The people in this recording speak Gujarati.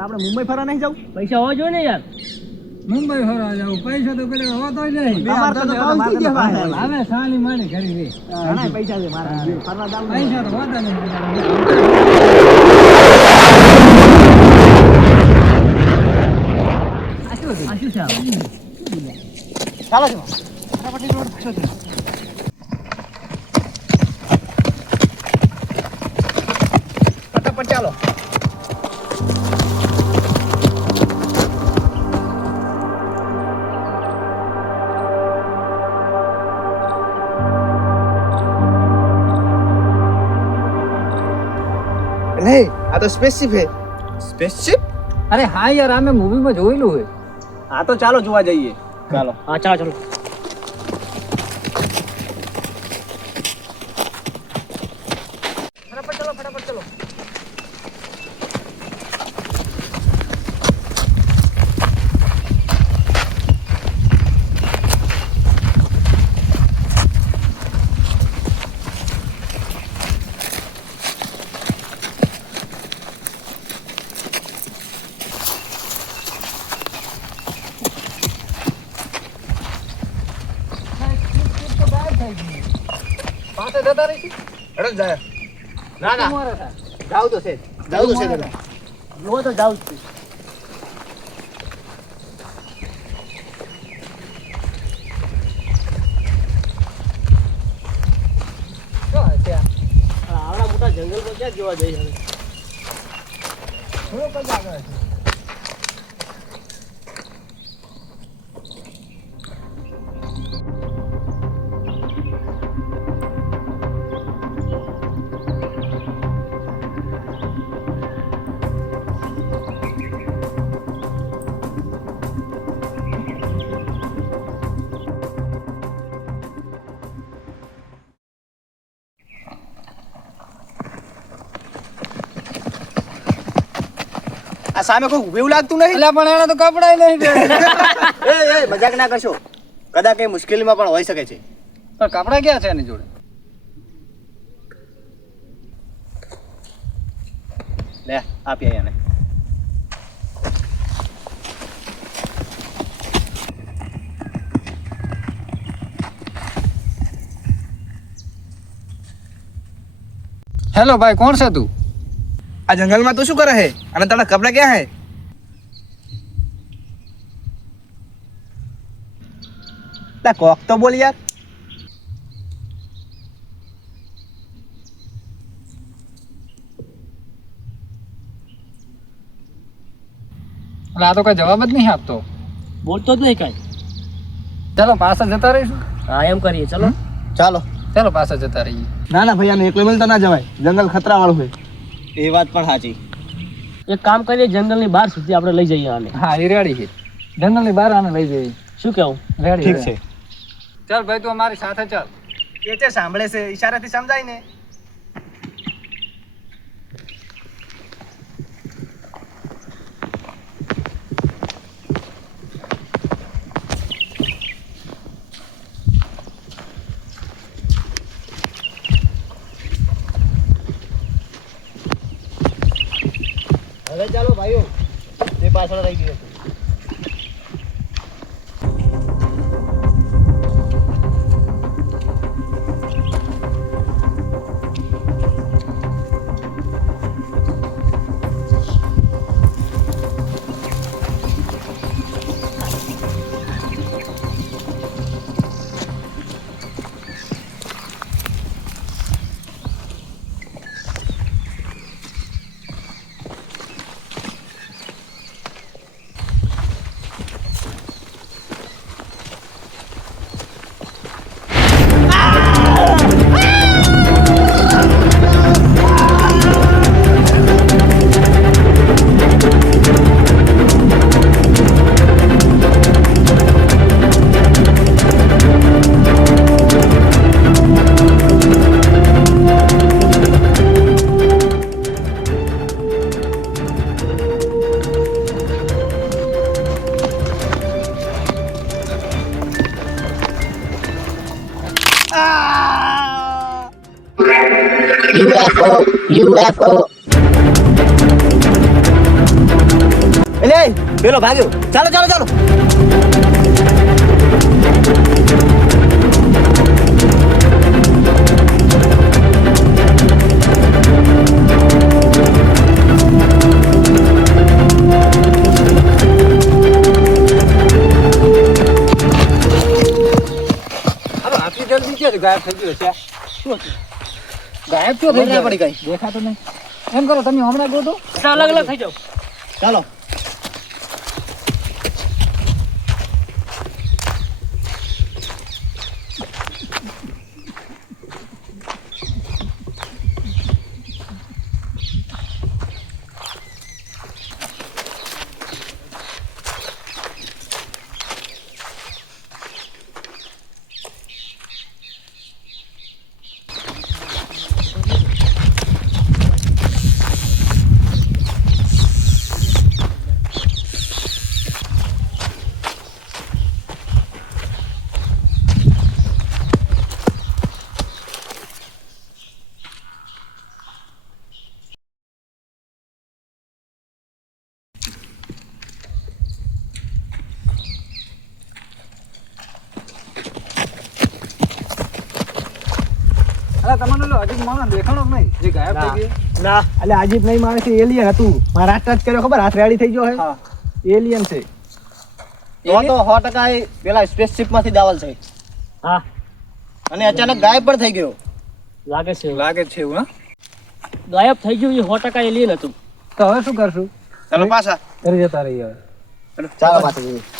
આપણે મુંબઈ ફરવા નહીં જવું? પૈસા હોવા જોઈએ ને યાર. મુંબઈ ફરવા જાવ પૈસા તો કદાચ હોતો જ નહીં. હવે સાલી માની કરી દે. ઘણા પૈસા છે મારા ફરવા જાવું પૈસા તો હોતા નહીં. આ શું છે આ? ચાલો છો ફટાફટ રોડ છો ફટાફટ ચાલો. નહીં આ તો સ્પેસશિપ હે. સ્પેસશિપ? અરે હા યાર અમે મૂવીમાં જોયેલું હોય. હા તો ચાલો જોવા જઈએ. ચાલો. હા ચાલો ચાલો. ફટાફટ ચાલો ફટાફટ ચાલો. પાસે જતા રહીશું. હેડો જાય. ના ના જાવ તો છે. જાવ તો છે દાદા. જો તો જાઉં જ છું. શું હશે આ? આવડા મોટા જંગલમાં ક્યાં જોવા જઈએ હવે? થોડુંક જ આગળ હશે. આ સામે કોઈ ઊભું એવું લાગતું નહીં? અલ્યા પણ એને તો કપડાય નહીં પહેર્યા. એ મજાક ના કરશો. કદાચ કઈ મુશ્કેલીમાં પણ હોઈ શકે છે. પણ કપડા ક્યાં છે એની જોડે? લે આપીએ એને. હેલો ભાઈ કોણ છે તું? આ જંગલમાં તું શું કરે હે અને તારા કપડા ક્યાં હે? લા કોક તો બોલ યાર. એટલે આ તો કઈ જવાબ જ નહીં આપતો. બોલતો જ નહીં કાંઈ. ચાલો પાછા જતા રહીશું. હા એમ કરીએ ચલો. ચાલો. ચાલો પાછા જતા રહીએ. ના ના ભાઈ આને એકલો મિલતો ના જવાય. જંગલ ખતરા વાળું હોય. એ વાત પણ સાચી. એક કામ કરીએ જંગલની બહાર સુધી આપણે લઈ જઈએ આને. હા એ રેડી છે. જંગલની બહાર આને લઈ જઈએ. શું કેવું? રેડી ઠીક છે. ચાલ ભાઈ તું અમારી સાથે ચાલ. એ છે સાંભળે છે ઈશારાથી સમજાય ને. હવે ચાલો ભાઈઓ. તે પાછળ રહી ગયો. UFO પેલો ભાગ્યો. ચાલો ચાલો ચાલો. હવે આટલી જલ્દી ક્યાં ગાયબ થઈ ગયો છે શું હતું? ગાયબ ક્યાં થઈ ખબર ના પડી ગયો કઈ. દેખાતો નહીં. એમ કરો તમે હમણાં ગોતો. અલગ અલગ થઈ જાઓ. ચાલો. અલા તમને લો હજી માણસ દેખાણો જ નહીં જે ગાયબ થઈ ગયો. ના એટલે આજીબ નહીં માણસ છે એલિયન હતું મારા હાથ ટચ કર્યો ખબર હાથ રેડી થઈ ગયો હે હા. એલિયન છે તો 100% એ પેલા સ્પેસશિપ માંથી દાવલ છે હા અને અચાનક ગાયબ પણ થઈ ગયો. લાગે છે એવું. લાગે છે એવું. ગાયબ થઈ ગયું એ 100% એલિયન હતું. તો હવે શું કરશું? ચાલો પાછા. ઘરે જતા રહીએ હવે. ચાલો પાછળ